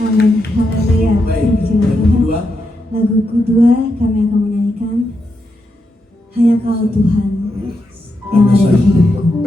Amin. Haleluya. Baik, Puji lagu Tuhan. kedua. Lagu kedua kami akan menyanyikan Hanya Kau Tuhan yang ada di hidupku.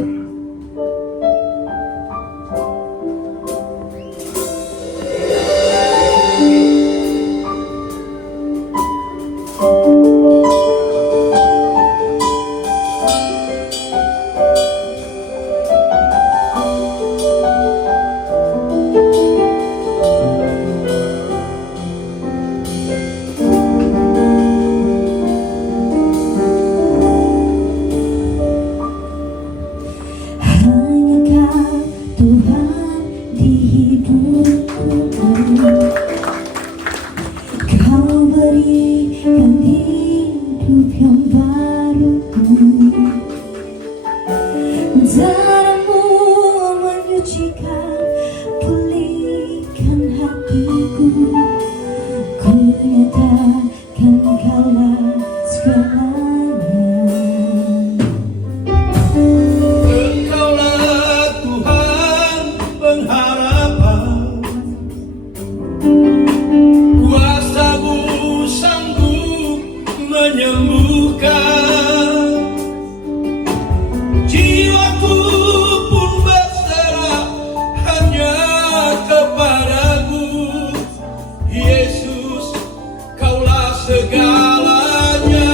Kau berikan hidup yang baru, darahmu menyucikan, pulihkan hatiku. Ku nyatakan Kaulah segalanya. Engkaulah Tuhan pengharapan, kuasa-Mu sanggup menyembuhkan. Jiwaku pun berserah hanya kepadamu. Yesus, Kaulah segalanya.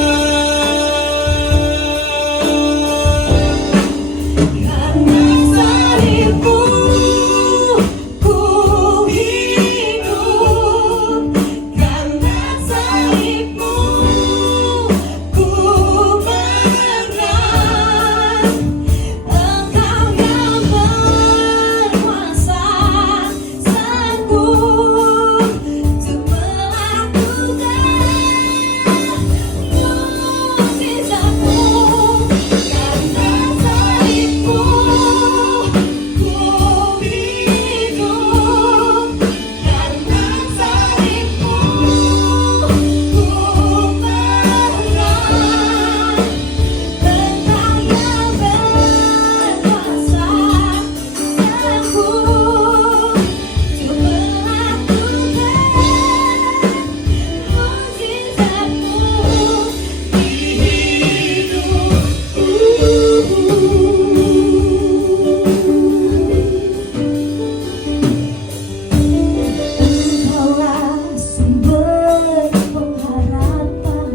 Karena salibmu ku hidup, karena salibmu ku menang. Engkau yang berkuasa sanggup untuk melakukan mukjizatmu. Karena salibmu ku hidup, karena salibmu ku menang. Engkau yang berkuasa sanggup untuk melakukan mukjizatmu di hidupku. Engkaulah sumber pengharapan,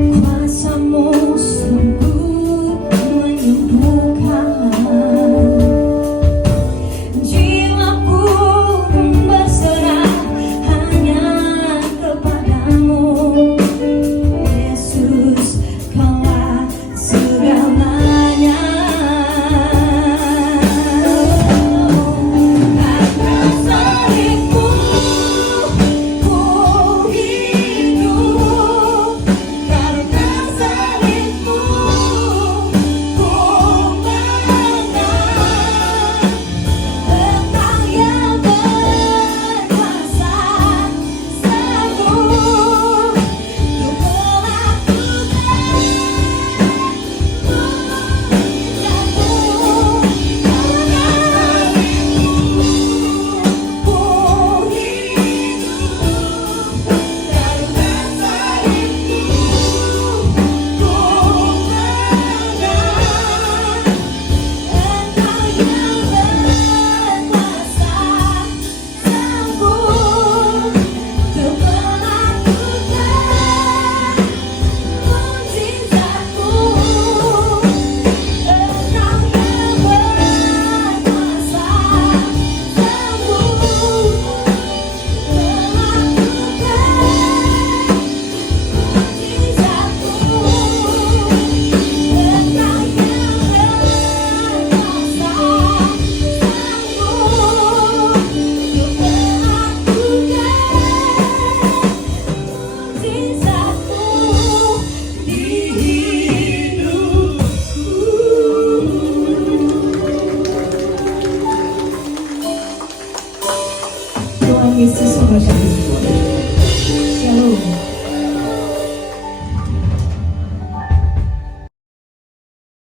kuasa-Mu sanggup menyembuhkan. Jiwaku berserah hanya kepadamu. Yesus, Kaulah segalanya. Karena salibmu ku hidup, karena salibmu ku menang. Engkau yang berkuasa sanggup untuk melakukan Tuhan Yesus memberkati.